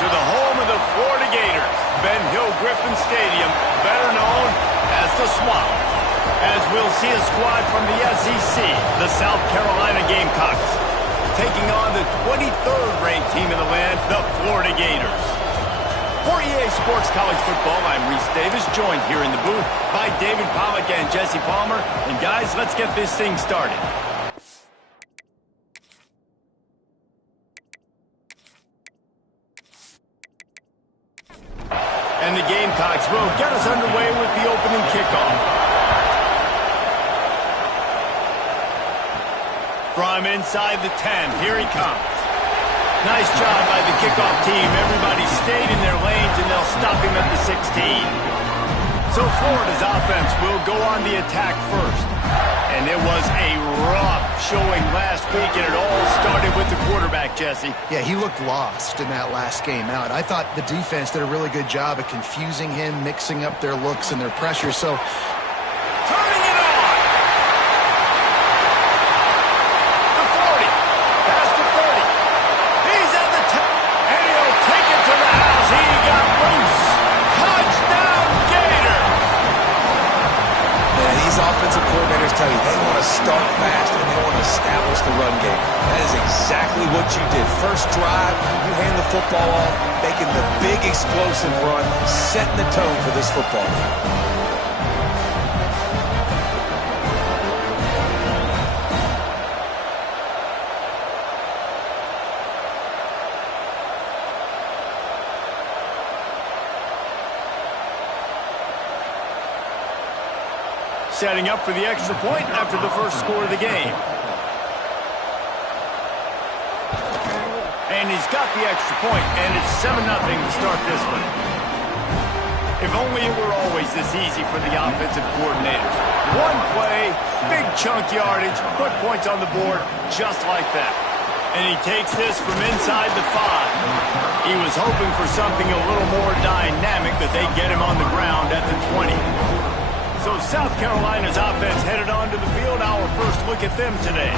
To the home of the Florida Gators, Ben Hill Griffin Stadium, better known as the Swamp. As we'll see a squad from the SEC, the South Carolina Gamecocks, taking on the 23rd ranked team in the land, the Florida Gators. For EA Sports College Football, I'm Reese Davis, joined here in the booth by David Pollack and Jesse Palmer. And guys, let's get this thing started. And the Gamecocks will get us underway with the opening kickoff. From inside the 10, here he comes. Nice job by the kickoff team. Everybody stayed in their lanes, and they'll stop him at the 16. So Florida's offense will go on the attack first. And it was a rough showing last week, and it all started with the quarterback, Jesse. Yeah, he looked lost in that last game out. I thought the defense did a really good job of confusing him, mixing up their looks and their pressure. So, turning it on! The 40, past the 30. He's at the 10, and he'll take it to the house. He got loose. Touchdown, Gator! Yeah, these offensive coordinators tell you they want to start fast and they want to establish the run game. That is exactly what you did. First drive, you hand the football off, making the big explosive run, setting the tone for this football game. Setting up for the extra point after the first score of the game. And he's got the extra point, and it's 7-0 to start this one. If only it were always this easy for the offensive coordinators. One play, big chunk yardage, put points on the board just like that. And he takes this from inside the 5. He was hoping for something a little more dynamic, that they get him on the ground at the 20. So South Carolina's offense headed onto the field. Our first look at them today.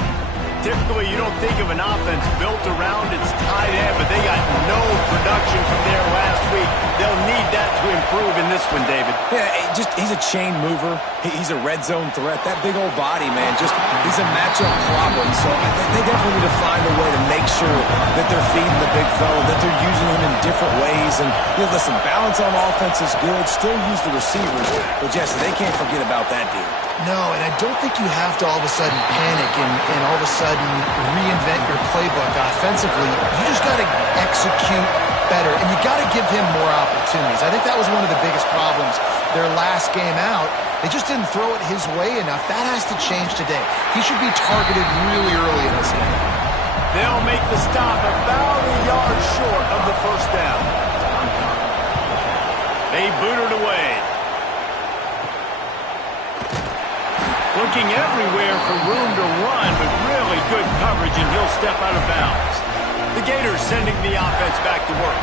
Typically, you don't think of an offense built around its tight end, but they got no production from there last week. They'll need that to improve in this one, David. Yeah, he's a chain mover. He's a red zone threat. That big old body, man, he's a matchup problem. So they definitely need to find a way to make sure that they're feeding the big fella, that they're using him in different ways. And, listen, balance on offense is good. Still use the receivers. But, Jesse, they can't forget about that dude. No, and I don't think you have to all of a sudden panic and all of a sudden reinvent your playbook offensively. You just got to execute better, and you got to give him more opportunities. I think that was one of the biggest problems their last game out. They just didn't throw it his way enough. That has to change today. He should be targeted really early in this game. They'll make the stop about a yard short of the first down. They boot it away. Looking everywhere for room to run, but really good coverage, and he'll step out of bounds. The Gators sending the offense back to work.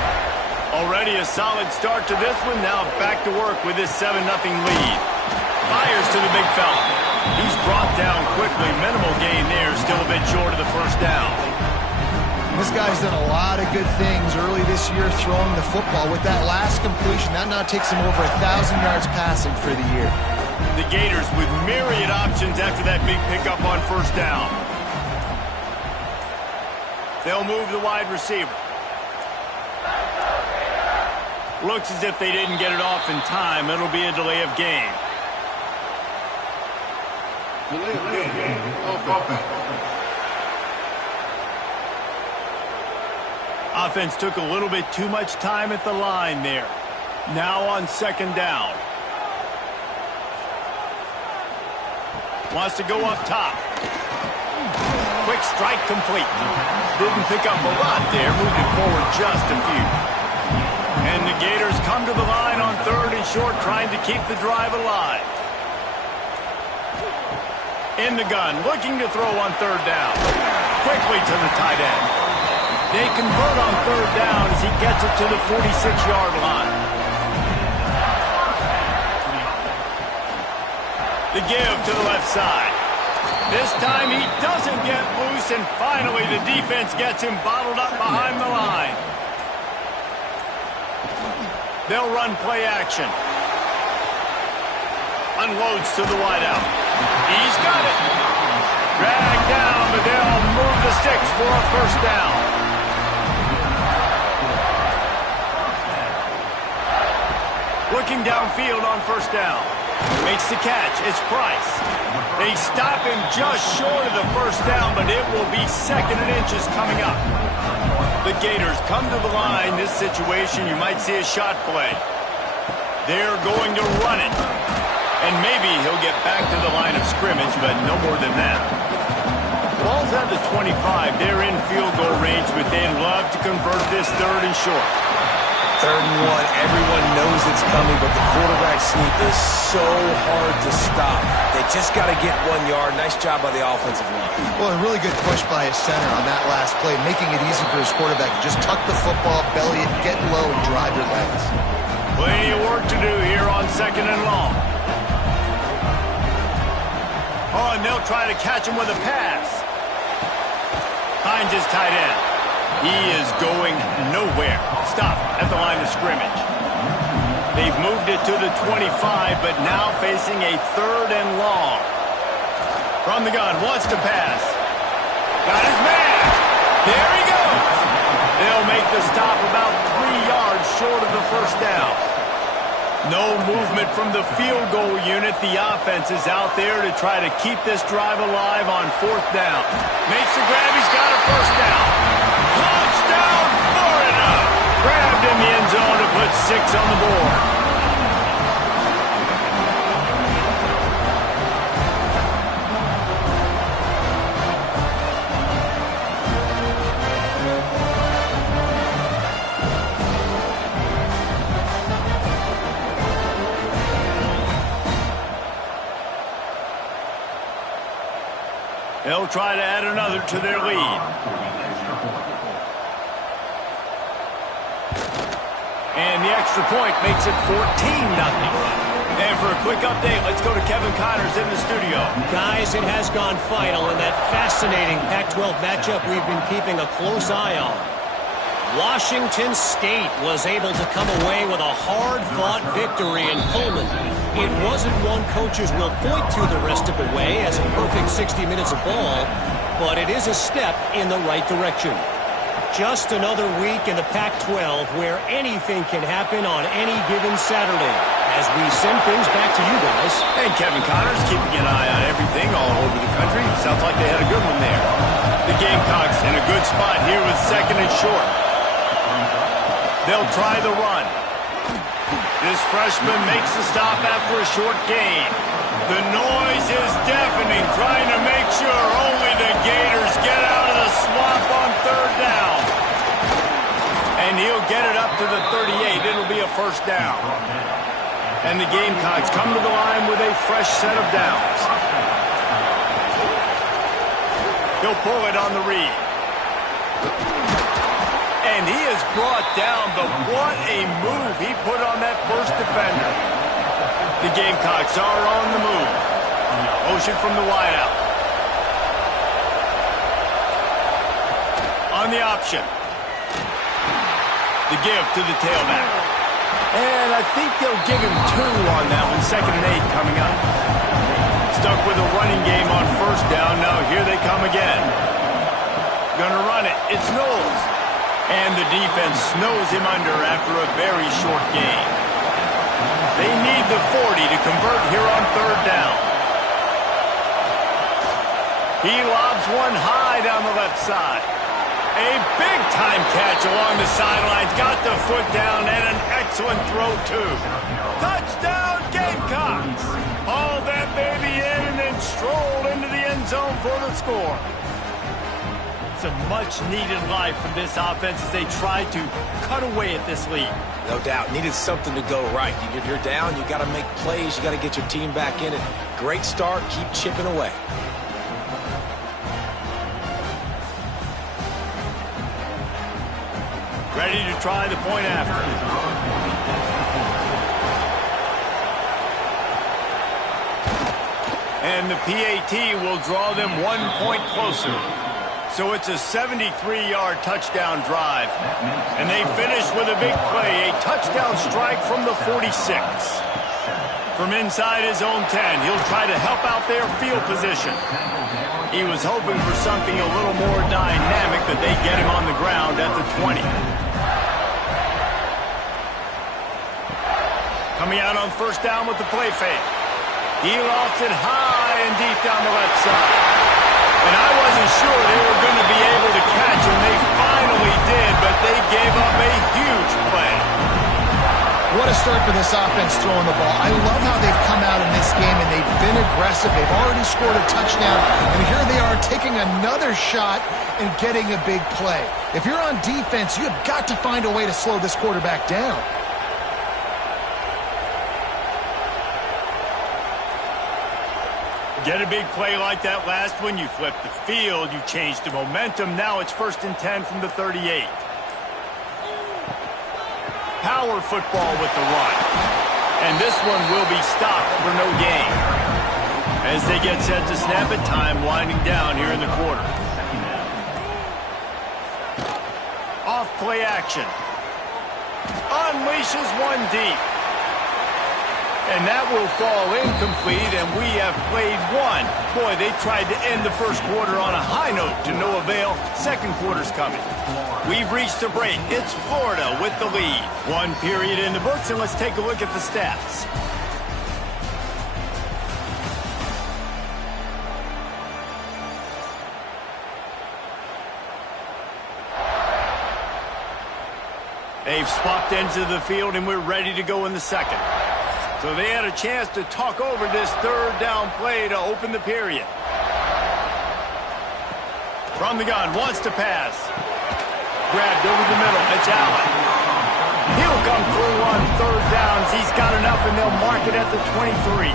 Already a solid start to this one. Now back to work with this 7-0 lead. Fires to the big fella. He's brought down quickly. Minimal gain there. Still a bit short of the first down. This guy's done a lot of good things early this year throwing the football. With that last completion, that now takes him over 1,000 yards passing for the year. The Gators with myriad options after that big pickup on first down. They'll move the wide receiver. Looks as if they didn't get it off in time. It'll be a delay of game. Delay of game. Offense took a little bit too much time at the line there. Now on second down. Wants to go up top. Quick strike complete. Didn't pick up a lot there. Moved it forward just a few. And the Gators come to the line on third and short, trying to keep the drive alive. In the gun, looking to throw on third down. Quickly to the tight end. They convert on third down as he gets it to the 46-yard line. The give to the left side. This time he doesn't get loose, and finally the defense gets him bottled up behind the line. They'll run play action. Unloads to the wideout. He's got it. Dragged down, but they'll move the sticks for a first down. Looking downfield on first down. Makes the catch. It's Price. They stop him just short of the first down, but it will be second and inches coming up. The Gators come to the line. This situation, you might see a shot play. They're going to run it. And maybe he'll get back to the line of scrimmage, but no more than that. Ball's at the 25. They're in field goal range, but they'd love to convert this third and short. Third and one, everyone knows it's coming, but the quarterback sneak is so hard to stop. They just got to get 1 yard. Nice job by the offensive line. Well, a really good push by his center on that last play, making it easy for his quarterback to just tuck the football, belly it, get low, and drive your legs. Plenty of work to do here on second and long. Oh, and they'll try to catch him with a pass. Finds his tight end. He is going nowhere. Stop at the line of scrimmage. They've moved it to the 25, but now facing a third and long. From the gun, wants to pass. Got his man. There he goes. They'll make the stop about 3 yards short of the first down. No movement from the field goal unit. The offense is out there to try to keep this drive alive on fourth down. Makes the grab. He's got a first down. Touchdown, Florida! Grabbed in the end zone to put 6 on the board. They'll try to add another to their lead. And the extra point makes it 14-0. And for a quick update, let's go to Kevin Connors in the studio. Guys, it has gone final in that fascinating Pac-12 matchup we've been keeping a close eye on. Washington State was able to come away with a hard-fought victory in Pullman. It wasn't one coaches will point to the rest of the way as a perfect 60 minutes of ball, but it is a step in the right direction. Just another week in the Pac-12 where anything can happen on any given Saturday. As we send things back to you guys. And Kevin Connors keeping an eye on everything all over the country. Sounds like they had a good one there. The Gamecocks in a good spot here with second and short. They'll try the run. This freshman makes the stop after a short gain. The noise is deafening, trying to make sure only the Gators get out of the swamp on third down. And he'll get it up to the 38. It'll be a first down. And the Gamecocks come to the line with a fresh set of downs. He'll pull it on the read. And he is brought down, but what a move he put on that first defender. The Gamecocks are on the move. Motion from the wideout. On the option. The give to the tailback. And I think they'll give him 2 on that one. Second and 8 coming up. Stuck with a running game on first down. Now here they come again. Gonna run it. It's Knowles. And the defense snows him under after a very short game. They need the 40 to convert here on third down. He lobs one high down the left side. A big-time catch along the sidelines. Got the foot down and an excellent throw, too. Touchdown, Gamecocks! Hauled that baby in and then strolled into the end zone for the score. Some much-needed life from this offense as they tried to cut away at this lead. No doubt. Needed something to go right. You're down. You got to make plays. You got to get your team back in it. Great start. Keep chipping away. Ready to try the point after. And the PAT will draw them 1 point closer. So it's a 73-yard touchdown drive. And they finish with a big play, a touchdown strike from the 46. From inside his own 10, he'll try to help out their field position. He was hoping for something a little more dynamic, but they get him on the ground at the 20. Coming out on first down with the play fake. He lost it high and deep down the left side. And I wasn't sure they were going to be able to catch him. They finally did, but they gave up a huge play. What a start for this offense throwing the ball. I love how they've come out in this game, and they've been aggressive. They've already scored a touchdown, and here they are taking another shot and getting a big play. If you're on defense, you have got to find a way to slow this quarterback down. Get a big play like that last one, you flip the field, you change the momentum. Now it's 1st and 10 from the 38. Power football with the run. And this one will be stopped for no gain. As they get set to snap it, time winding down here in the quarter. Off play action. Unleashes one deep. And that will fall incomplete, and we have played one. Boy, they tried to end the first quarter on a high note to no avail. Second quarter's coming. We've reached a break. It's Florida with the lead. One period in the books, and let's take a look at the stats. They've swapped ends of the field, and we're ready to go in the second. So they had a chance to talk over this third down play to open the period. From the gun, wants to pass. Grabbed over the middle, it's Allen. He'll come through on third downs. He's got enough, and they'll mark it at the 23.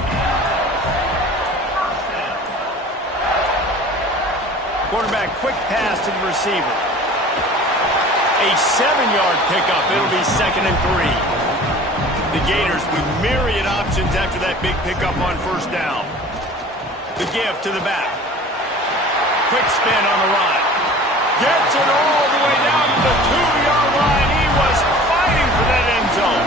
Quarterback, quick pass to the receiver. A 7-yard pickup. It'll be 2nd and 3. The Gators with myriad options after that big pickup on first down. The give to the back. Quick spin on the run. Gets it all the way down to the 2-yard line. He was fighting for that end zone.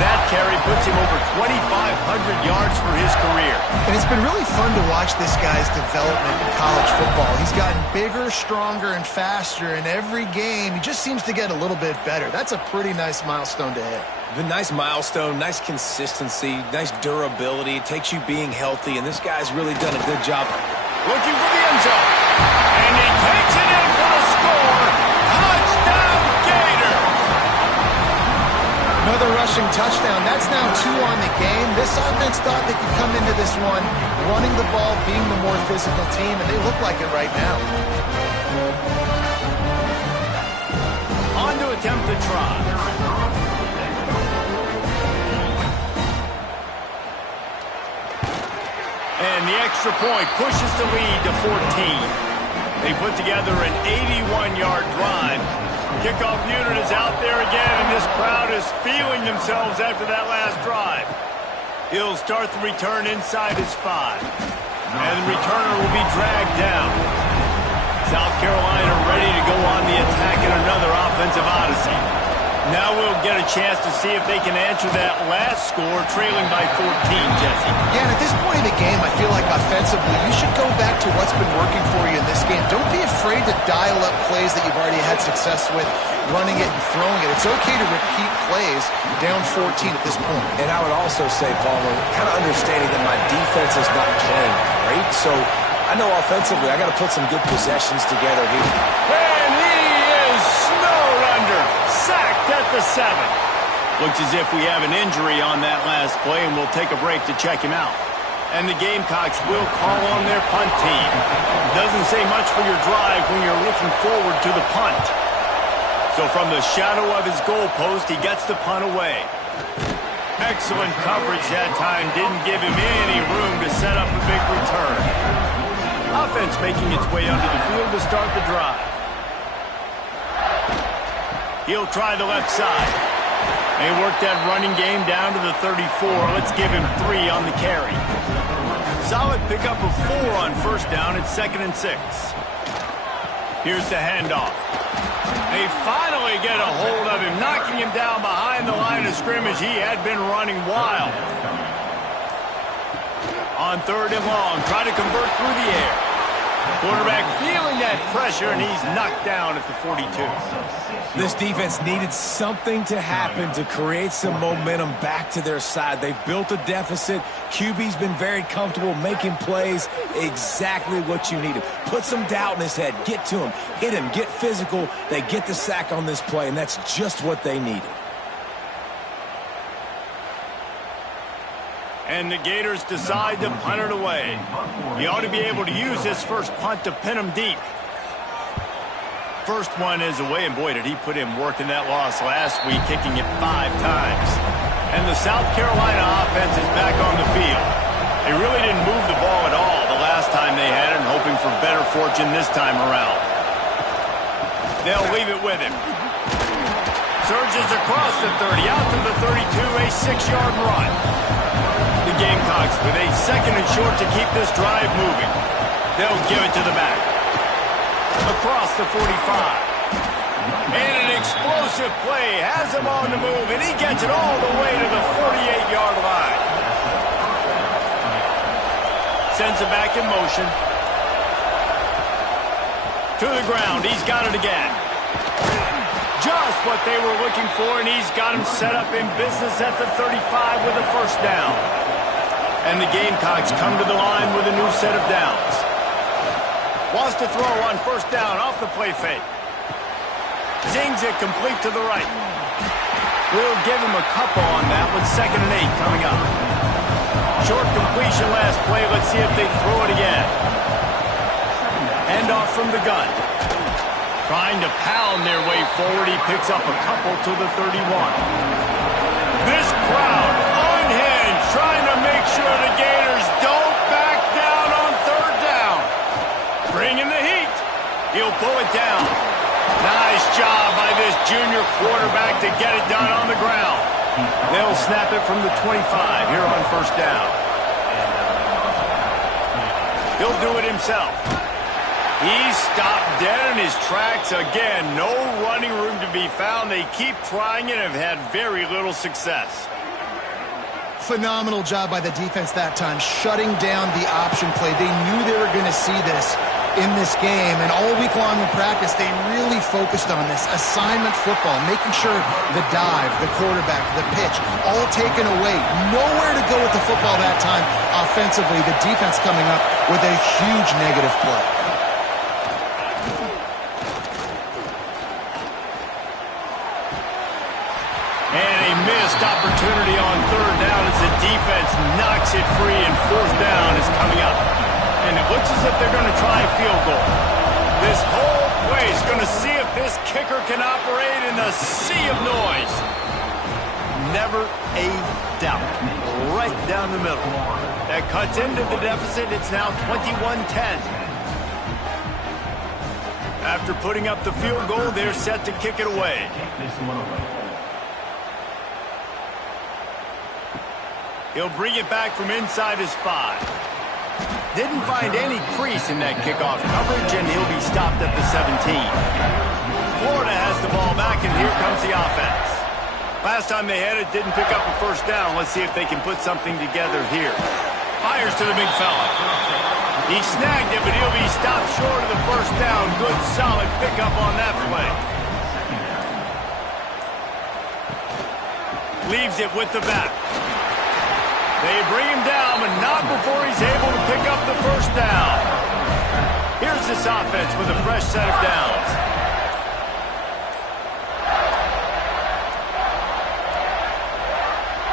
That carry puts him over 2,500 yards for his career. And it's been really fun to watch this guy's development in college football. He's gotten bigger, stronger, and faster in every game. He just seems to get a little bit better. That's a pretty nice milestone to hit. The nice milestone, nice consistency, nice durability. It takes you being healthy, and this guy's really done a good job. Looking for the end zone. And he takes it in for the score. Touchdown, Gator! Another rushing touchdown. That's now 2 on the game. This offense thought they could come into this one running the ball, being the more physical team, and they look like it right now. On to attempt the try. And the extra point pushes the lead to 14. They put together an 81-yard drive. Kickoff unit is out there again, and this crowd is feeling themselves after that last drive. He'll start the return inside his 5. And the returner will be dragged down. South Carolina ready to go on the attack in another offensive odyssey. Now we'll get a chance to see if they can answer that last score, trailing by 14, Jesse. Yeah, and at this point in the game, I feel like offensively, you should go back to what's been working for you in this game. Don't be afraid to dial up plays that you've already had success with, running it and throwing it. It's okay to repeat plays down 14 at this point. And I would also say, Palmer, kind of understanding that my defense is not playing great, so I know offensively I got to put some good possessions together here. And 7. Looks as if we have an injury on that last play, and we'll take a break to check him out. And the Gamecocks will call on their punt team. Doesn't say much for your drive when you're looking forward to the punt. So from the shadow of his goalpost, he gets the punt away. Excellent coverage that time. Didn't give him any room to set up a big return. Offense making its way under the field to start the drive. He'll try the left side. They work that running game down to the 34. Let's give him 3 on the carry. Solid pickup of 4 on first down. It's 2nd and 6. Here's the handoff. They finally get a hold of him, knocking him down behind the line of scrimmage. He had been running wild. On 3rd and long, try to convert through the air. Quarterback feeling that pressure, and he's knocked down at the 42. This defense needed something to happen to create some momentum back to their side. They've built a deficit. QB's been very comfortable making plays. Exactly what you needed. Put some doubt in his head. Get to him. Hit him. Get physical. They get the sack on this play, and that's just what they needed. And the Gators decide to punt it away. You ought to be able to use this first punt to pin them deep. First one is away, and boy, did he put in work in that loss last week, kicking it 5 times. And the South Carolina offense is back on the field. They really didn't move the ball at all the last time they had it, and hoping for better fortune this time around. They'll leave it with him. Surges across the 30, out to the 32, a 6-yard run. The Gamecocks with a 2nd and short to keep this drive moving. They'll give it to the back. Across the 45. And an explosive play. Has him on the move, and he gets it all the way to the 48-yard line. Sends it back in motion. To the ground. He's got it again. Just what they were looking for, and he's got him set up in business at the 35 with a first down. And the Gamecocks come to the line with a new set of downs. Wants to throw on first down off the play fake. Zings it complete to the right. We'll give him a couple on that with 2nd and 8 coming up. Short completion last play. Let's see if they throw it again. Handoff from the gun. Trying to pound their way forward. He picks up a couple to the 31. This crowd unhinged, trying to make sure the Gators don't back down on 3rd down. Bringing the heat. He'll pull it down. Nice job by this junior quarterback to get it done on the ground. They'll snap it from the 25 here on first down. He'll do it himself. He's stopped dead in his tracks again. No running room to be found. They keep trying it and have had very little success. Phenomenal job by the defense that time, shutting down the option play. They knew they were going to see this in this game, and all week long in practice, they really focused on this assignment football, making sure the dive, the quarterback, the pitch, all taken away. Nowhere to go with the football that time offensively. The defense coming up with a huge negative play. And a missed opportunity on 3rd down as the defense knocks it free, and 4th down is coming up. And it looks as if they're going to try a field goal. This whole play is going to see if this kicker can operate in the sea of noise. Never a doubt. Right down the middle. That cuts into the deficit. It's now 21-10. After putting up the field goal, they're set to kick it away. He'll bring it back from inside his 5. Didn't find any crease in that kickoff coverage, and he'll be stopped at the 17. Florida has the ball back, and here comes the offense. Last time they had it, didn't pick up a first down. Let's see if they can put something together here. Fires to the big fella. He snagged it, but he'll be stopped short of the first down. Good, solid pickup on that play. Leaves it with the back. They bring him down, but not before he's able to pick up the first down. Here's this offense with a fresh set of downs.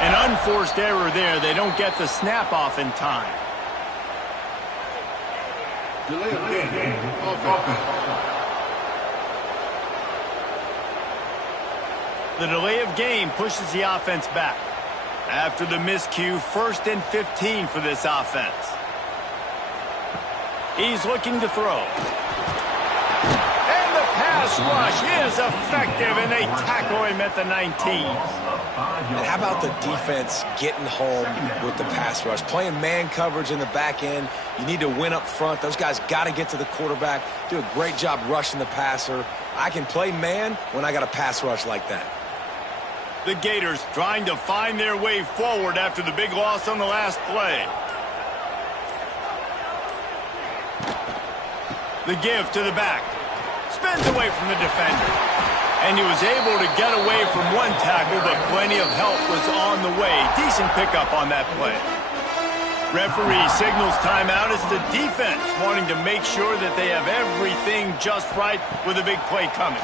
An unforced error there. They don't get the snap off in time. Delay of game. Offense. The delay of game pushes the offense back. After the miscue, 1st and 15 for this offense. He's looking to throw. And the pass rush is effective, and they tackle him at the 19. And how about the defense getting home with the pass rush? Playing man coverage in the back end. You need to win up front. Those guys got to get to the quarterback. Do a great job rushing the passer. I can play man when I got a pass rush like that. The Gators trying to find their way forward after the big loss on the last play. The give to the back. Spins away from the defender. And he was able to get away from one tackle, but plenty of help was on the way. Decent pickup on that play. Referee signals timeout as the defense wanting to make sure that they have everything just right with a big play coming.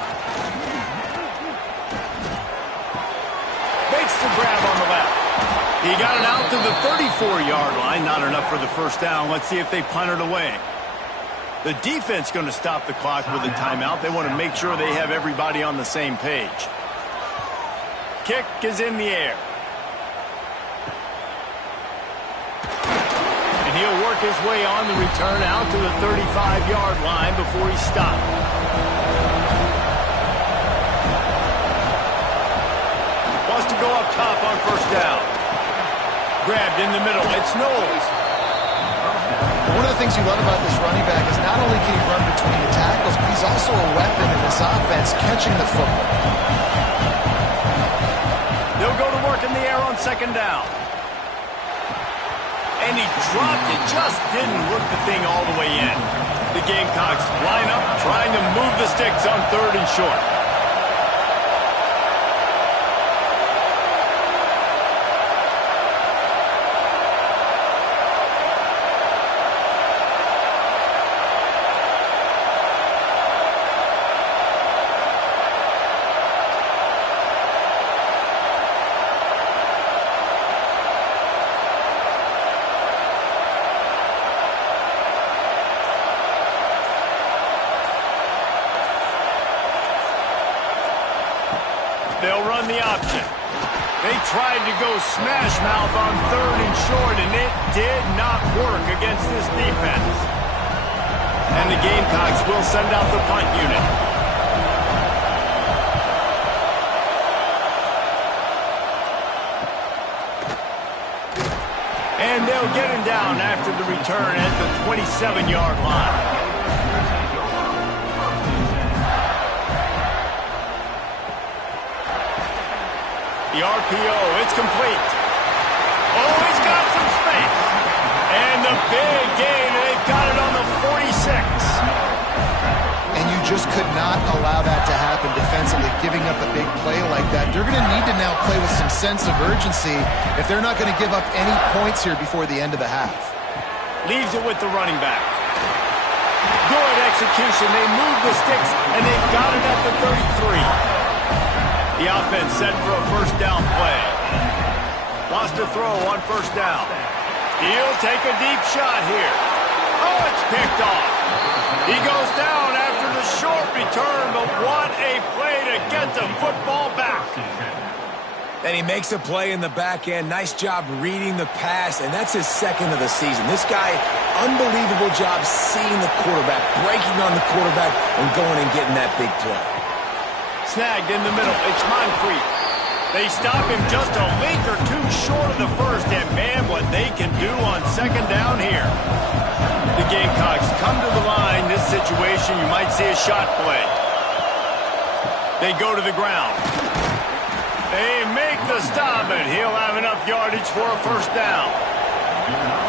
Makes the grab on the left. He got it out to the 34-yard line. Not enough for the first down. Let's see if they punt it away. The defense going to stop the clock with a timeout. They want to make sure they have everybody on the same page. Kick is in the air. And he'll work his way on the return out to the 35-yard line before he stopped. Wants to go up top on first down. Grabbed in the middle. It's Knowles. One of the things you love about this running back is not only can he run between the tackles, but he's also a weapon in this offense catching the football. They'll go to work in the air on second down. And he dropped it. Just didn't work the thing all the way in. The Gamecocks line up, trying to move the sticks on 3rd and short. They'll run the option. They tried to go smash mouth on 3rd and short, and it did not work against this defense. And the Gamecocks will send out the punt unit. And they'll get him down after the return at the 27-yard line. The RPO, it's complete. Oh, he's got some space. And the big gain, they've got it on the 46. And you just could not allow that to happen defensively, giving up a big play like that. They're going to need to now play with some sense of urgency if they're not going to give up any points here before the end of the half. Leaves it with the running back. Good execution. They move the sticks, and they've got it at the 33. The offense set for a first down play. Wants to throw on first down. He'll take a deep shot here. Oh, it's picked off. He goes down after the short return, but what a play to get the football back. And he makes a play in the back end. Nice job reading the pass, and that's his 2nd of the season. This guy, unbelievable job seeing the quarterback, breaking on the quarterback, and going and getting that big play. Snagged in the middle. It's Moncrief. They stop him just a link or two short of the first, and man, what they can do on second down here. The Gamecocks come to the line. This situation, you might see a shot play. They go to the ground. They make the stop, and he'll have enough yardage for a first down.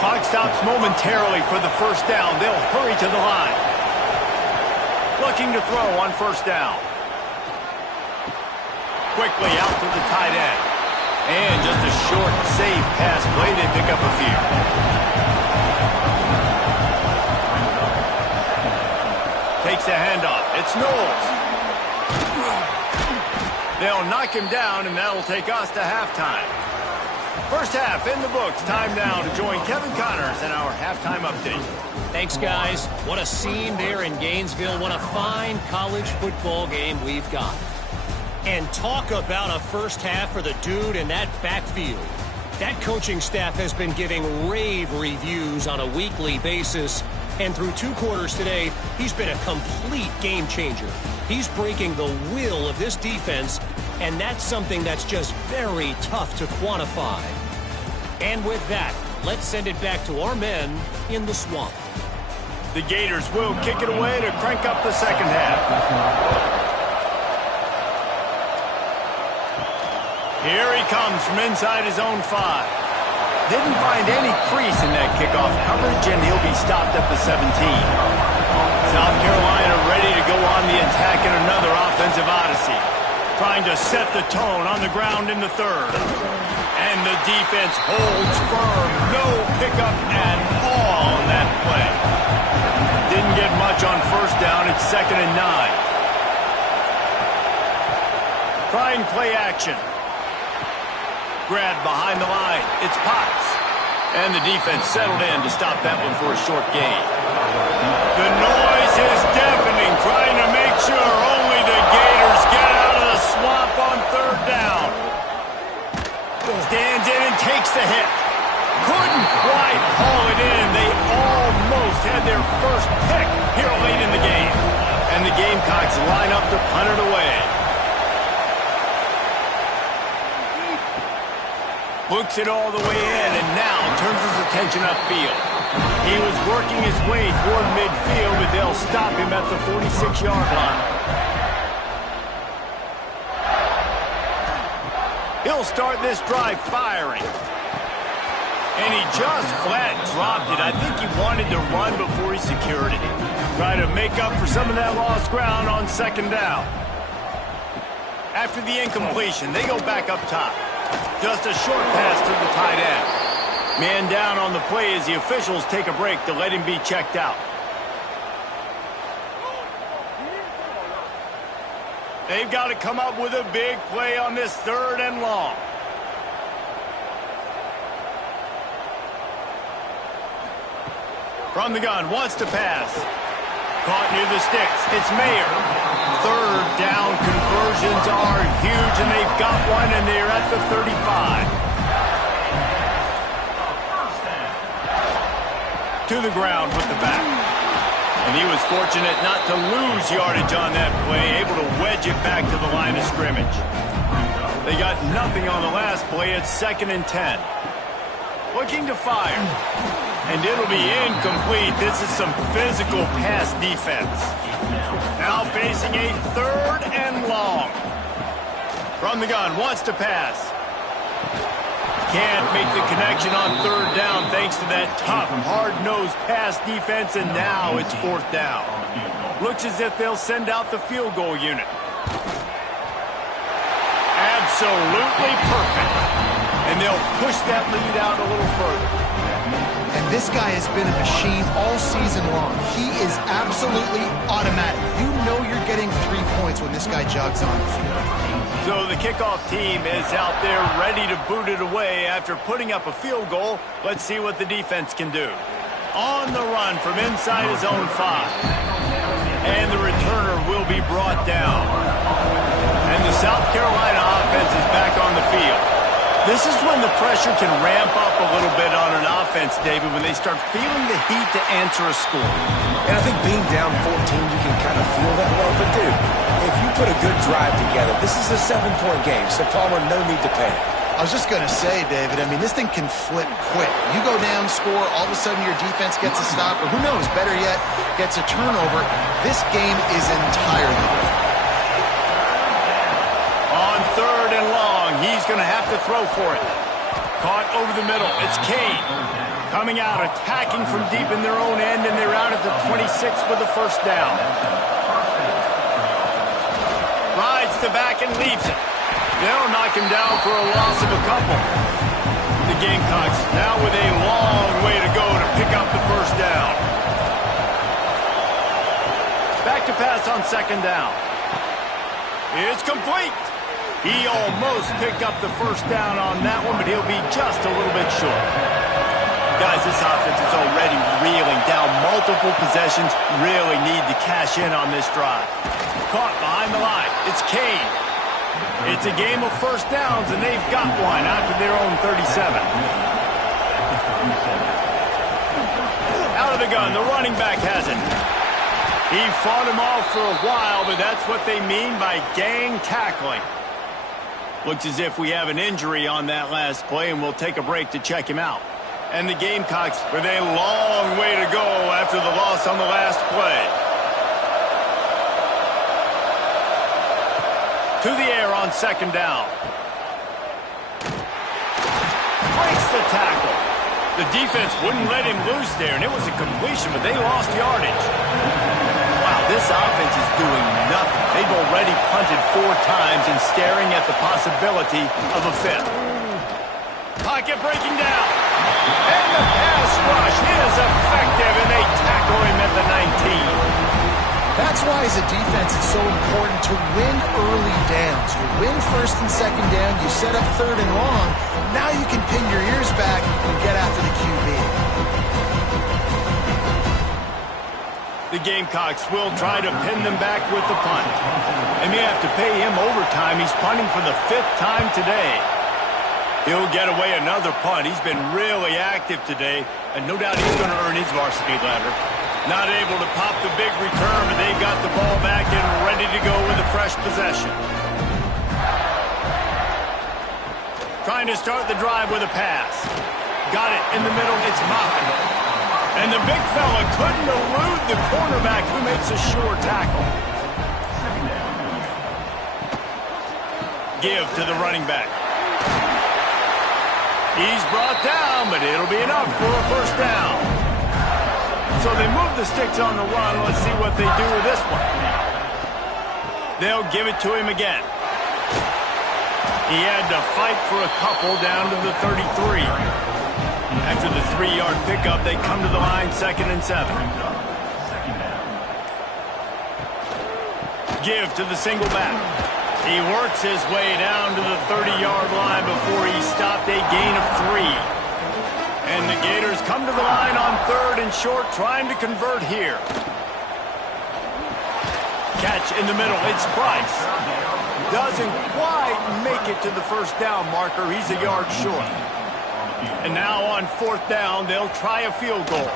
Clock stops momentarily for the first down. They'll hurry to the line. Looking to throw on first down. Quickly out to the tight end. And just a short, safe pass play. They pick up a few. Takes the handoff. It's Knowles. They'll knock him down, and that'll take us to halftime. First half in the books. Time now to join Kevin Connors in our halftime update. Thanks, guys. What a scene there in Gainesville. What a fine college football game we've got. And talk about a first half for the dude in that backfield. That coaching staff has been giving rave reviews on a weekly basis. And through 2 quarters today, he's been a complete game changer. He's breaking the will of this defense, and that's something that's just very tough to quantify. And with that, let's send it back to our men in the swamp. The Gators will kick it away to crank up the second half. Here he comes from inside his own 5. Didn't find any crease in that kickoff coverage, and he'll be stopped at the 17. South Carolina ready to go on the attack in another offensive odyssey. Trying to set the tone on the ground in the 3rd. And the defense holds firm. No pickup at all on that play. Didn't get much on first down. It's 2nd and 9. Trying play action. Grab behind the line. It's Potts. And the defense settled in to stop that one for a short gain. The noise is deafening, trying to make sure only the Gators get out of the swamp on 3rd down. Stands in and takes the hit. Couldn't quite haul it in. They almost had their first pick here late in the game. And the Gamecocks line up to punt it away. Looks it all the way in, and now turns his attention upfield. He was working his way toward midfield, but they'll stop him at the 46-yard line. He'll start this drive firing. And he just flat dropped it. I think he wanted to run before he secured it. Try to make up for some of that lost ground on 2nd down. After the incompletion, they go back up top. Just a short pass to the tight end. Man down on the play as the officials take a break to let him be checked out. They've got to come up with a big play on this 3rd and long. From the gun, wants to pass. Caught near the sticks. It's Mayer. 3rd down conversions are huge, and they've got one, and they're at the 35. To the ground with the back. And he was fortunate not to lose yardage on that play, able to wedge it back to the line of scrimmage. They got nothing on the last play. It's 2nd and 10. Looking to fire. And it'll be incomplete. This is some physical pass defense. Now facing a 3rd and long. From the gun, wants to pass. Can't make the connection on 3rd down thanks to that tough, hard-nosed pass defense, and now it's 4th down. Looks as if they'll send out the field goal unit. Absolutely perfect. And they'll push that lead out a little further. And this guy has been a machine all season long. He is absolutely automatic. You know you're getting 3 points when this guy jogs on the field. So the kickoff team is out there ready to boot it away after putting up a field goal. Let's see what the defense can do. On the run from inside his own 5. And the returner will be brought down. And the South Carolina offense is back on the field. This is when the pressure can ramp up a little bit on an offense, David, when they start feeling the heat to answer a score. And I think being down 14, you can kind of feel that way. But, dude, if you put a good drive together, this is a 7-point game, so Palmer, no need to panic. I was just going to say, David, I mean, this thing can flip quick. You go down, score, all of a sudden your defense gets a stop, or who knows, better yet, gets a turnover. This game is entirely different. On 3rd and long, he's going to have to throw for it. Caught over the middle. It's Cade. Coming out, attacking from deep in their own end, and they're out at the 26 with the 1st down. Rides the back and leaves it. They'll knock him down for a loss of a couple. The Gamecocks now with a long way to go to pick up the 1st down. Back to pass on 2nd down. It's complete. He almost picked up the first down on that one, but he'll be just a little bit short. Guys, this offense is already reeling down multiple possessions. Really need to cash in on this drive. Caught behind the line. It's Kane. It's a game of first downs, and they've got one out to their own 37. Out of the gun, the running back has it. He fought him off for a while, but that's what they mean by gang tackling. Looks as if we have an injury on that last play, and we'll take a break to check him out. And the Gamecocks with a long way to go after the loss on the last play. To the air on second down. Breaks the tackle. The defense wouldn't let him loose there, and it was a completion, but they lost yardage. Wow, this offense is doing nothing. They've already punted 4 times and staring at the possibility of a 5th. Pocket breaking down. And the pass rush is effective, and they tackle him at the 19. That's why, as a defense, it's so important to win early downs. You win first and second down, you set up third and long. Now you can pin your ears back and get after the QB. The Gamecocks will try to pin them back with the punt. They may have to pay him overtime. He's punting for the 5th time today. He'll get away another punt. He's been really active today, and no doubt he's going to earn his varsity letter. Not able to pop the big return, but they got the ball back and ready to go with a fresh possession. Trying to start the drive with a pass. Got it in the middle. It's Moffitt. And the big fella couldn't elude the cornerback who makes a sure tackle. Give to the running back. He's brought down, but it'll be enough for a first down. So they move the sticks on the run. Let's see what they do with this one. They'll give it to him again. He had to fight for a couple down to the 33. After the 3-yard pickup, they come to the line, 2nd and 7. Give to the single back. He works his way down to the 30-yard line before he stopped, a gain of 3. And the Gators come to the line on 3rd and short, trying to convert here. Catch in the middle, it's Price. Doesn't quite make it to the first down marker. He's a yard short. And now on 4th down, they'll try a field goal.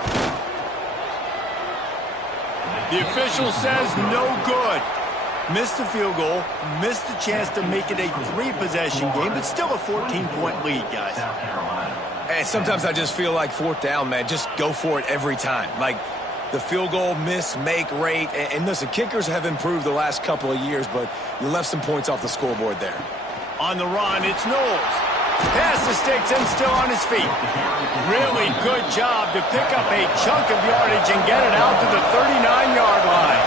The official says no good. Missed the field goal, missed the chance to make it a 3-possession game, but still a 14-point lead, guys. And sometimes I just feel like 4th down, man, just go for it every time. Like the field goal miss-make rate. And listen, kickers have improved the last couple of years, but you left some points off the scoreboard there. On the run, it's Knowles. Past the sticks and still on his feet. Really good job to pick up a chunk of yardage and get it out to the 39-yard line.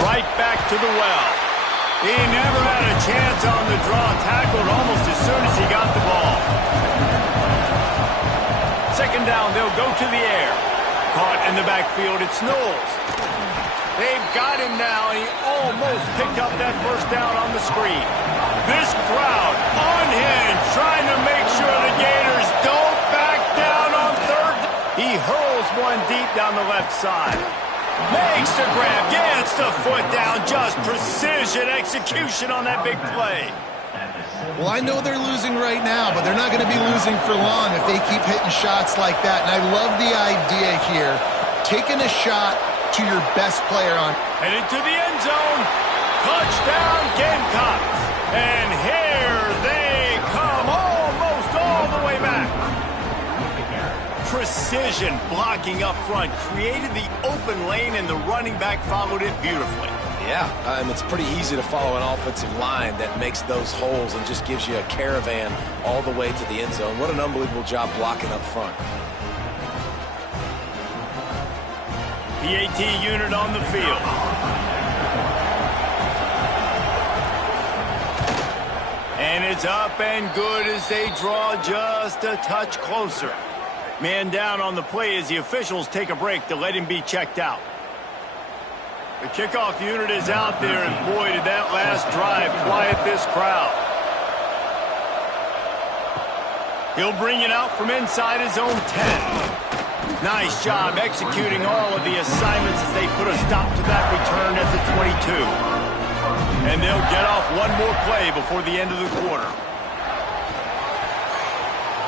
Right back to the well. He never had a chance on the draw, tackled almost as soon as he got the ball. 2nd down, they'll go to the air. Caught in the backfield, it's Knowles. They've got him now, and he almost picked up that first down on the screen. This crowd unhinged, trying to make sure the Gators don't back down on 3rd. He hurls one deep down the left side. Makes the grab, gets the foot down, just precision execution on that big play. Well, I know they're losing right now, but they're not going to be losing for long if they keep hitting shots like that. And I love the idea here, taking a shot to your best player on. Headed to the end zone. Touchdown Gamecocks. And here they come, almost all the way back. Precision blocking up front created the open lane, and the running back followed it beautifully. Yeah, it's pretty easy to follow an offensive line that makes those holes and just gives you a caravan all the way to the end zone. What an unbelievable job blocking up front. PAT unit on the field. And it's up and good as they draw just a touch closer. Man down on the play as the officials take a break to let him be checked out. The kickoff unit is out there, and boy, did that last drive quiet this crowd. He'll bring it out from inside his own 10. Nice job executing all of the assignments as they put a stop to that return at the 22. And they'll get off one more play before the end of the quarter.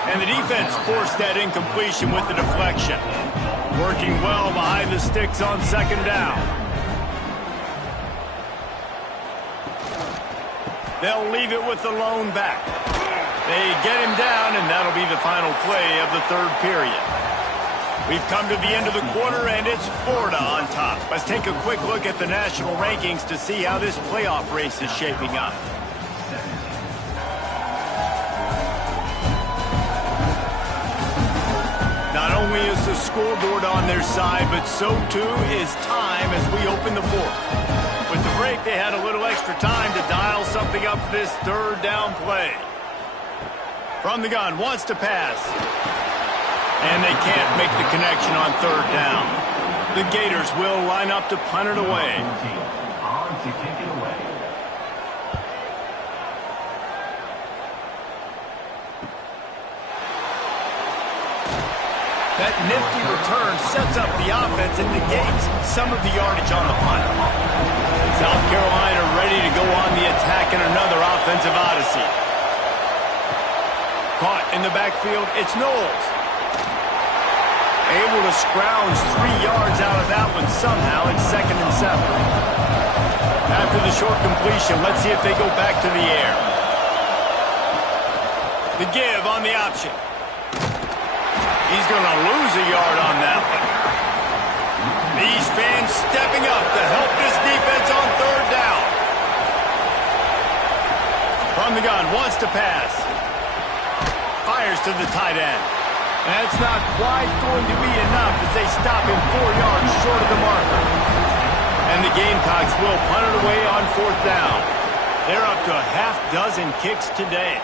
And the defense forced that incompletion with the deflection. Working well behind the sticks on second down. They'll leave it with the lone back. They get him down, and that'll be the final play of the third period. We've come to the end of the quarter, and it's Florida on top. Let's take a quick look at the national rankings to see how this playoff race is shaping up. Not only is the scoreboard on their side, but so too is time as we open the fourth. With the break, they had a little extra time to dial something up for this third down play. From the gun, wants to pass. And they can't make the connection on third down. The Gators will line up to punt it away. That nifty return sets up the offense and negates some of the yardage on the punt. South Carolina ready to go on the attack in another offensive odyssey. Caught in the backfield, it's Knowles. Able to scrounge 3 yards out of that one somehow in 2nd and 7. After the short completion, let's see if they go back to the air. The give on the option. He's going to lose a yard on that one. These fans stepping up to help this defense on third down. From the gun, wants to pass. Fires to the tight end. That's not quite going to be enough as they stop him 4 yards short of the marker. And the Gamecocks will punt it away on 4th down. They're up to a half-dozen kicks today.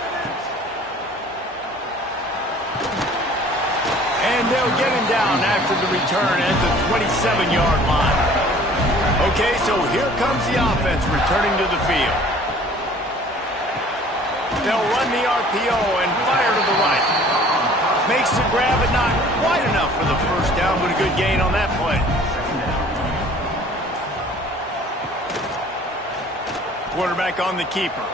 And they'll get him down after the return at the 27-yard line. Okay, so here comes the offense returning to the field. They'll run the RPO and fire to the right. Makes the grab, but not quite enough for the first down, but a good gain on that play. Quarterback on the keeper.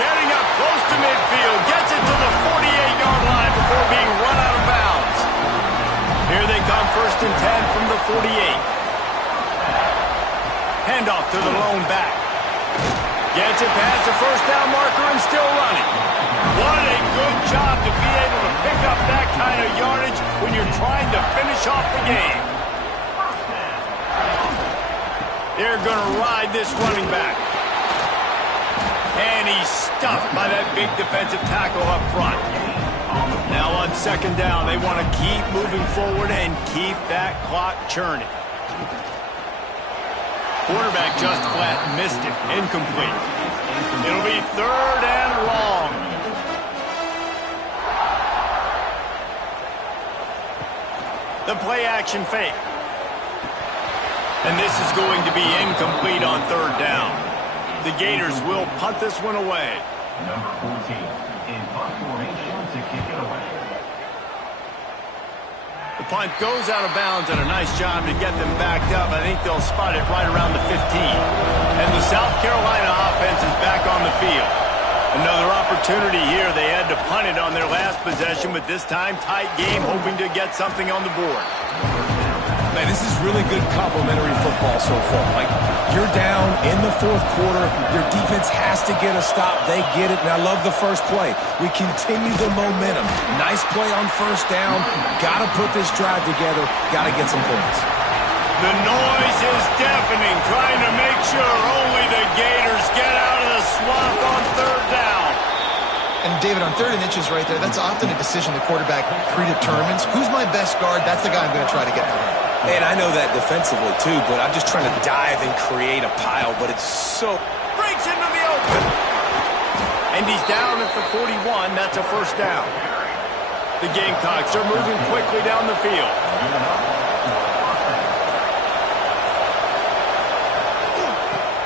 Getting up close to midfield, gets it to the 48-yard line before being run out of bounds. Here they come, 1st and 10 from the 48. Handoff to the lone back. Gets it past the first down marker and still running. What a good job to be able to pick up that kind of yardage when you're trying to finish off the game. They're going to ride this running back. And he's stuffed by that big defensive tackle up front. Now on 2nd down, they want to keep moving forward and keep that clock churning. Quarterback just flat missed it. Incomplete. It'll be 3rd and long. The play action fake. And this is going to be incomplete on 3rd down. The Gators will punt this one away. Number 14 in punt formation to kick it away. The punt goes out of bounds, and a nice job to get them backed up. I think they'll spot it right around the 15. And the South Carolina offense is back on the field. Another opportunity here. They had to punt it on their last possession, but this time tight game, hoping to get something on the board. Man, this is really good complimentary football so far. Like, you're down in the 4th quarter. Your defense has to get a stop. They get it, and I love the first play. We continue the momentum. Nice play on 1st down. Got to put this drive together. Got to get some points. The noise is deafening, trying to make sure only the Gators get out of the swamp on 3rd down. And David, on 3rd and inches right there, that's often a decision the quarterback predetermines. Who's my best guard? That's the guy I'm going to try to get behind. And I know that defensively, too, but I'm just trying to dive and create a pile, but it's so... Breaks into the open. And he's down at the 41. That's a 1st down. The Gamecocks are moving quickly down the field.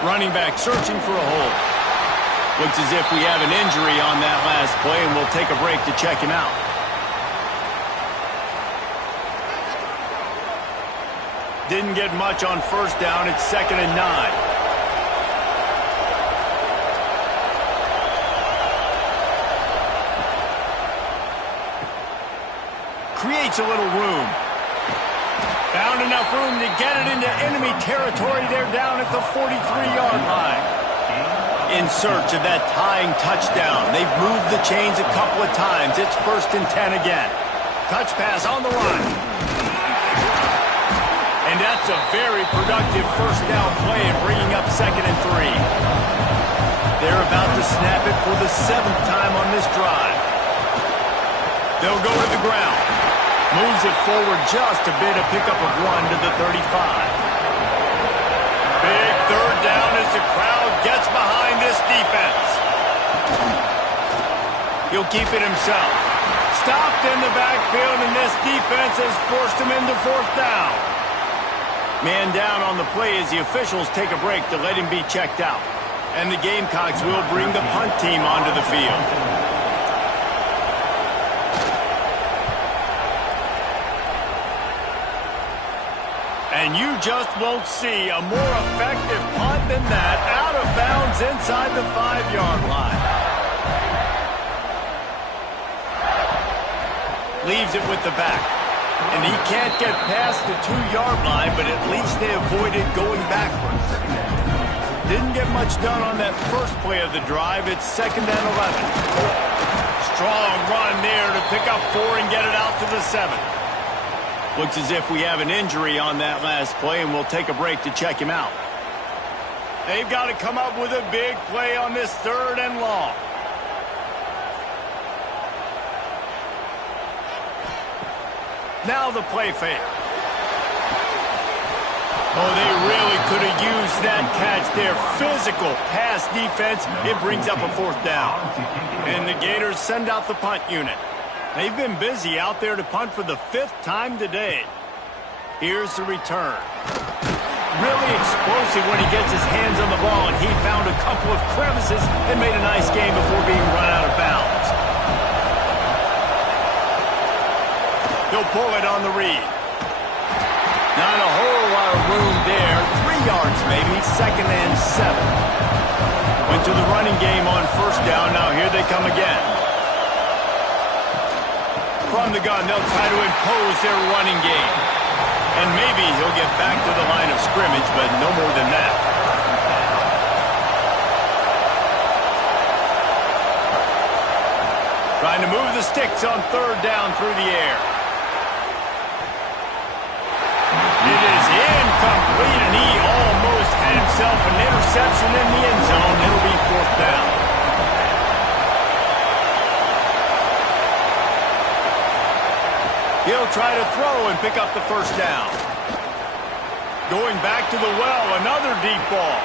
Running back searching for a hole. Looks as if we have an injury on that last play, and we'll take a break to check him out. Didn't get much on first down. It's 2nd and 9. Creates a little room. Found enough room to get it into enemy territory. They're down at the 43-yard line. In search of that tying touchdown. They've moved the chains a couple of times. It's 1st and 10 again. Touch pass on the run. And that's a very productive first down play and bringing up 2nd and 3. They're about to snap it for the 7th time on this drive. They'll go to the ground. Moves it forward just a bit, a pickup of 1 to the 35. Big 3rd down as the crowd gets behind this defense. He'll keep it himself. Stopped in the backfield, and this defense has forced him into 4th down. Man down on the play as the officials take a break to let him be checked out. And the Gamecocks will bring the punt team onto the field. And you just won't see a more effective punt than that, out of bounds inside the 5-yard line. Leaves it with the back. And he can't get past the 2-yard line, but at least they avoided going backwards. Didn't get much done on that first play of the drive. It's 2nd and 11. Strong run there to pick up 4 and get it out to the 7. Looks as if we have an injury on that last play, and we'll take a break to check him out. They've got to come up with a big play on this 3rd and long. Now the play fake. Oh, they really could have used that catch there. Physical pass defense. It brings up a 4th down. And the Gators send out the punt unit. They've been busy out there to punt for the 5th time today. Here's the return. Really explosive when he gets his hands on the ball, and he found a couple of crevices and made a nice game before being run out of bounds. He'll pull it on the read. Not a whole lot of room there. 3 yards maybe, 2nd and 7. Went to the running game on first down. Now here they come again. From the gun, they'll try to impose their running game. And maybe he'll get back to the line of scrimmage, but no more than that. Trying to move the sticks on 3rd down through the air. It is incomplete, and he almost had himself an interception in the end zone. It'll be 4th down. He'll try to throw and pick up the 1st down. Going back to the well, another deep ball.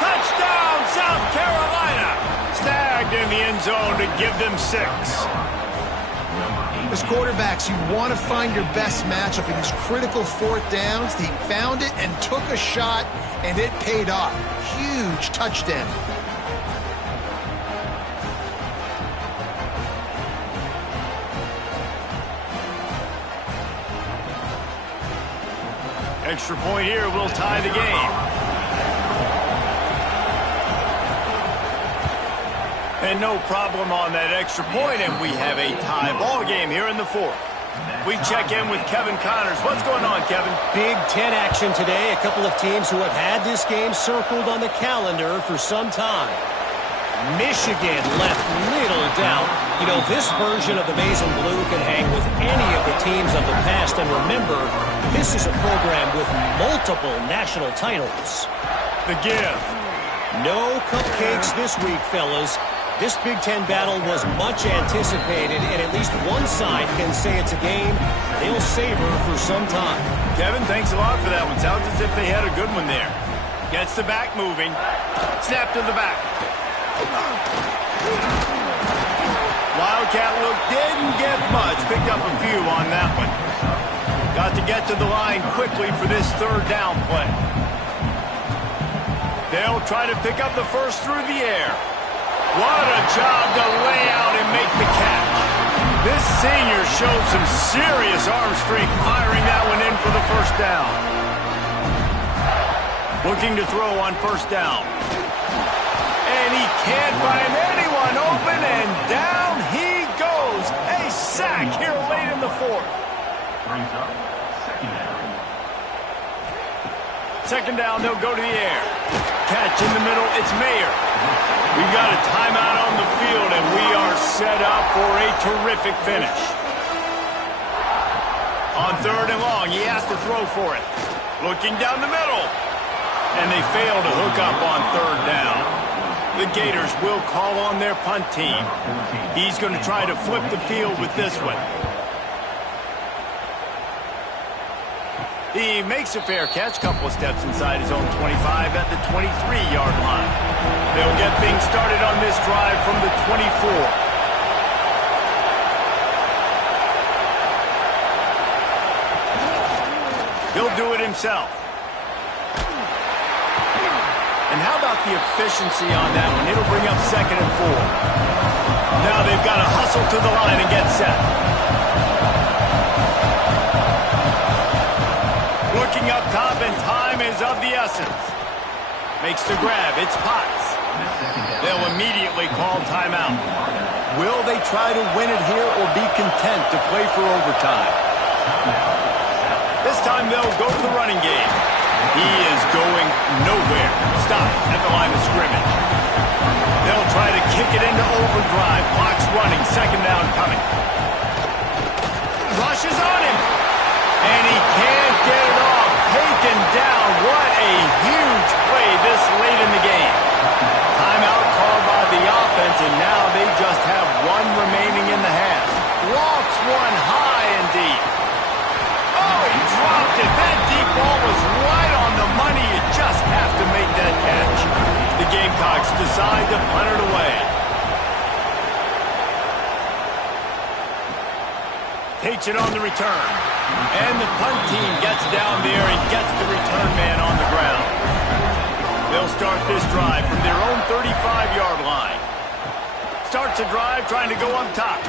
Touchdown, South Carolina! Snagged in the end zone to give them 6. As quarterbacks, you want to find your best matchup in these critical 4th downs. He found it and took a shot, and it paid off. Huge touchdown. Extra point here will tie the game. And no problem on that extra point, and we have a tie ball game here in the 4th. We check in with Kevin Connors. What's going on, Kevin? Big 10 action today. A couple of teams who have had this game circled on the calendar for some time. Michigan left little doubt. You know, this version of the maize and blue can hang with any of the teams of the past. And remember, this is a program with multiple national titles. The give. No cupcakes this week, fellas. This Big Ten battle was much anticipated, and at least one side can say it's a game they'll savor for some time. Kevin, thanks a lot for that one. Sounds as if they had a good one there. Gets the back moving. Snap to the back. Wildcat look didn't get much. Picked up a few on that one. Got to get to the line quickly for this 3rd down play. They'll try to pick up the first through the air. What a job to lay out and make the catch. This senior showed some serious arm strength firing that one in for the first down. Looking to throw on first down. And he can't find anyone open, and down he goes. A sack here late in the fourth. Brings up second down. Second down, they'll go to the air. Catch in the middle, it's Mayer. We've got a timeout on the field, and we are set up for a terrific finish. On third and long, he has to throw for it. Looking down the middle. And they fail to hook up on third down. The Gators will call on their punt team. He's going to try to flip the field with this one. He makes a fair catch, couple of steps inside his own 25 at the 23-yard line. They'll get things started on this drive from the 24. He'll do it himself. And how about the efficiency on that one? It'll bring up second and 4. Now they've got to hustle to the line and get set. Looking up top, and time is of the essence. Makes the grab. It's Potts. They'll immediately call timeout. Will they try to win it here or be content to play for overtime? This time they'll go to the running game. He is going nowhere. Stop at the line of scrimmage. They'll try to kick it into overdrive. Clock's running. Second down coming. Rushes on him. And he can't get it off. Taken down. What a huge play this late in the game. Timeout called by the offense, and now they just have one remaining in the half. Lofts one high and deep. Oh, he dropped it. That deep ball was right on the money. You just have to make that catch. The Gamecocks decide to punt it away. Takes it on the return. And the punt team gets down there and gets the return man on the ground. They'll start this drive from their own 35-yard line. Starts a drive trying to go up top.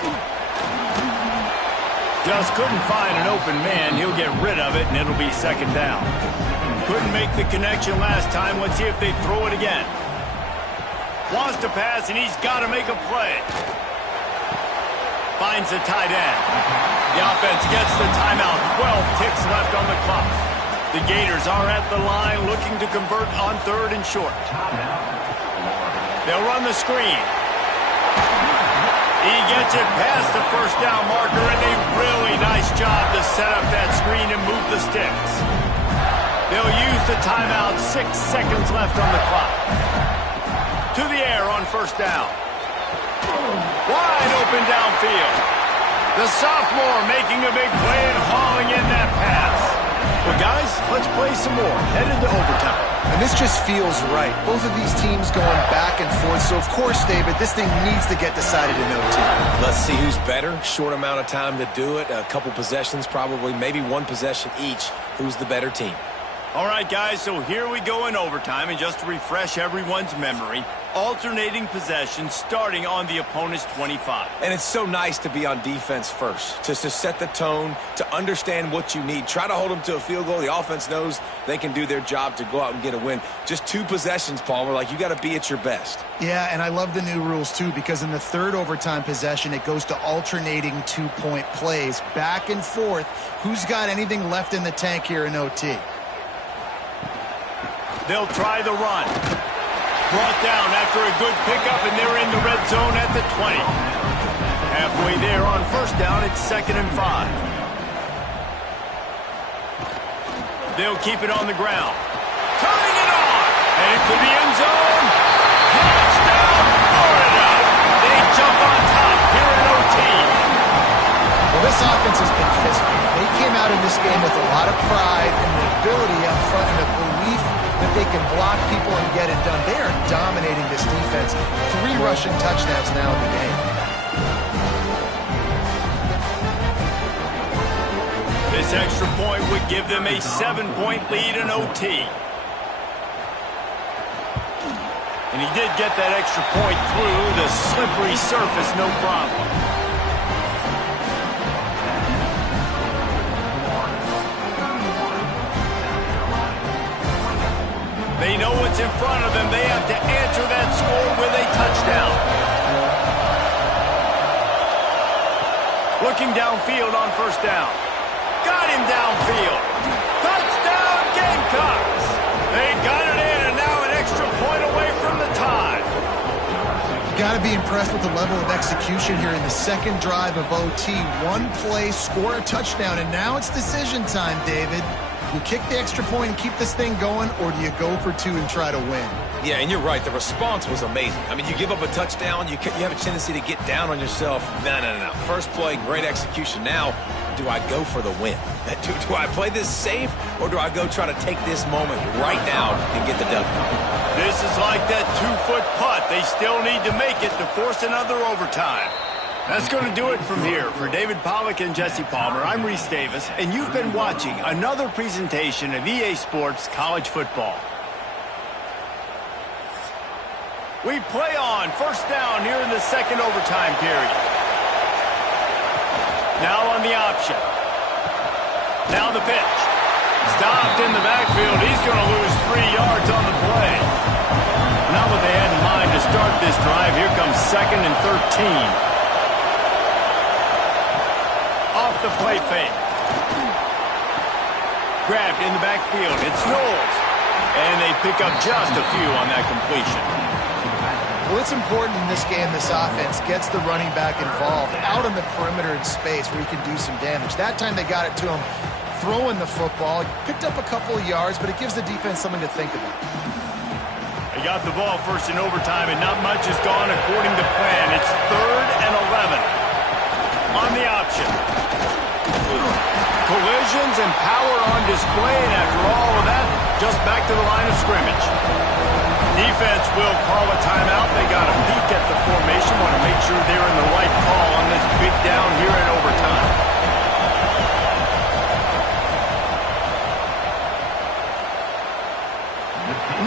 Just couldn't find an open man. He'll get rid of it, and it'll be second down. Couldn't make the connection last time. Let's see if they throw it again. Wants to pass, and he's got to make a play. Finds the tight end. The offense gets the timeout. 12 ticks left on the clock. The Gators are at the line looking to convert on third and short. They'll run the screen. He gets it past the first down marker, and a really nice job to set up that screen and move the sticks. They'll use the timeout. 6 seconds left on the clock. To the air on first down. Wide open downfield. The sophomore making a big play and hauling in that pass. Well, guys, let's play some more. Headed to overtime. And this just feels right. Both of these teams going back and forth. So, of course, David, this thing needs to get decided in OT. Let's see who's better. Short amount of time to do it. A couple possessions, probably maybe one possession each. Who's the better team? All right, guys, so here we go in overtime. And just to refresh everyone's memory, alternating possessions starting on the opponent's 25. And it's so nice to be on defense first, to set the tone, to understand what you need. Try to hold them to a field goal. The offense knows they can do their job to go out and get a win. Just 2 possessions, Palmer. Like, you got to be at your best. Yeah, and I love the new rules, too, because in the third overtime possession, it goes to alternating 2-point plays. Back and forth. Who's got anything left in the tank here in OT? They'll try the run. Brought down after a good pickup, and they're in the red zone at the 20. Halfway there on first down, it's 2nd and 5. They'll keep it on the ground. Turning it on! And into the end zone. Touchdown, Florida! They jump on top here in OT. Well, this offense has been physical. They came out in this game with a lot of pride and the ability up front and the belief that they can block people and get it done. They are dominating this defense. 3 rushing touchdowns now in the game. This extra point would give them a 7-point lead in OT. And he did get that extra point through the slippery surface, no problem. They know what's in front of them. They have to answer that score with a touchdown. Looking downfield on first down. Got him downfield. Touchdown, Gamecocks. They got it in, and now an extra point away from the tie. Got to be impressed with the level of execution here in the second drive of OT. One play, score a touchdown, and now it's decision time, David. You kick the extra point and keep this thing going, or do you go for two and try to win? Yeah, and you're right. The response was amazing. I mean, you give up a touchdown, you have a tendency to get down on yourself. No. First play, great execution. Now, do I go for the win? Do I play this safe, or do I go try to take this moment right now and get the W? This is like that 2-foot putt. They still need to make it to force another overtime. That's going to do it from here. For David Pollack and Jesse Palmer, I'm Reese Davis, and you've been watching another presentation of EA Sports College Football. We play on first down here in the second overtime period. Now on the option. Now the pitch. Stopped in the backfield. He's going to lose 3 yards on the play. Not what they had in mind to start this drive. Here comes 2nd and 13. Off the play fake. Grabbed in the backfield. It's Knowles. And they pick up just a few on that completion. Well, it's important in this game this offense gets the running back involved out on the perimeter in space where he can do some damage. That time they got it to him throwing the football. Picked up a couple of yards, but it gives the defense something to think about. They got the ball first in overtime, and not much has gone according to plan. It's 3rd and 11. On the option. Collisions and power on display, and after all of that, just back to the line of scrimmage. Defense will call a timeout. They got a peek at the formation. Want to make sure they're in the right call on this big down here in overtime.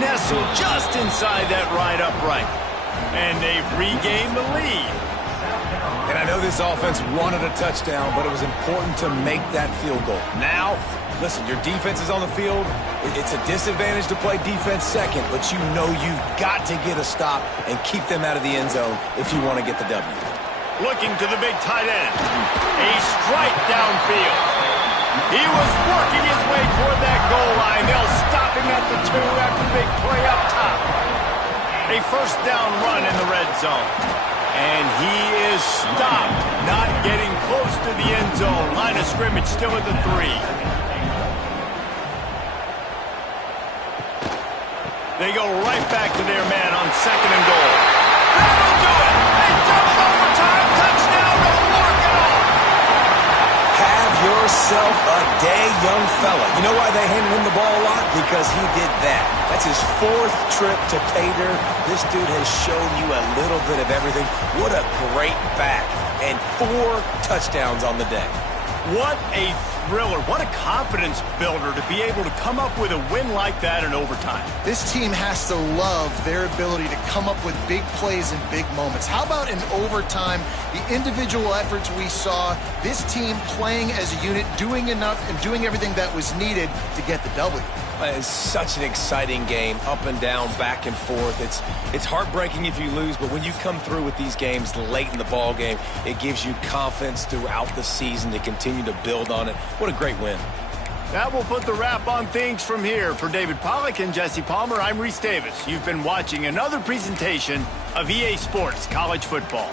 Nestled just inside that right upright. And they've regained the lead. And I know this offense wanted a touchdown, but it was important to make that field goal. Now, listen, your defense is on the field. It's a disadvantage to play defense second, but you know you've got to get a stop and keep them out of the end zone if you want to get the W. Looking to the big tight end. A strike downfield. He was working his way toward that goal line. They'll stop him at the 2 after the big play up top. A first down run in the red zone. And he is stopped, not getting close to the end zone. Line of scrimmage still at the 3. They go right back to their man on 2nd and goal. That'll do it! A double overtime touchdown to walk it off! Have yourself a day, young fella. You know why they handed him the ball a lot? Because he did that. That's his 4th trip to pay dirt. This dude has shown you a little bit of everything. What a great back. And 4 touchdowns on the day. What a thriller. What a confidence builder to be able to come up with a win like that in overtime. This team has to love their ability to come up with big plays and big moments. How about in overtime, the individual efforts we saw, this team playing as a unit, doing enough and doing everything that was needed to get the W. It's such an exciting game, up and down, back and forth. It's heartbreaking if you lose, but when you come through with these games late in the ball game, it gives you confidence throughout the season to continue to build on it. What a great win. That will put the wrap on things from here. For David Pollack and Jesse Palmer, I'm Reese Davis. You've been watching another presentation of EA Sports College Football.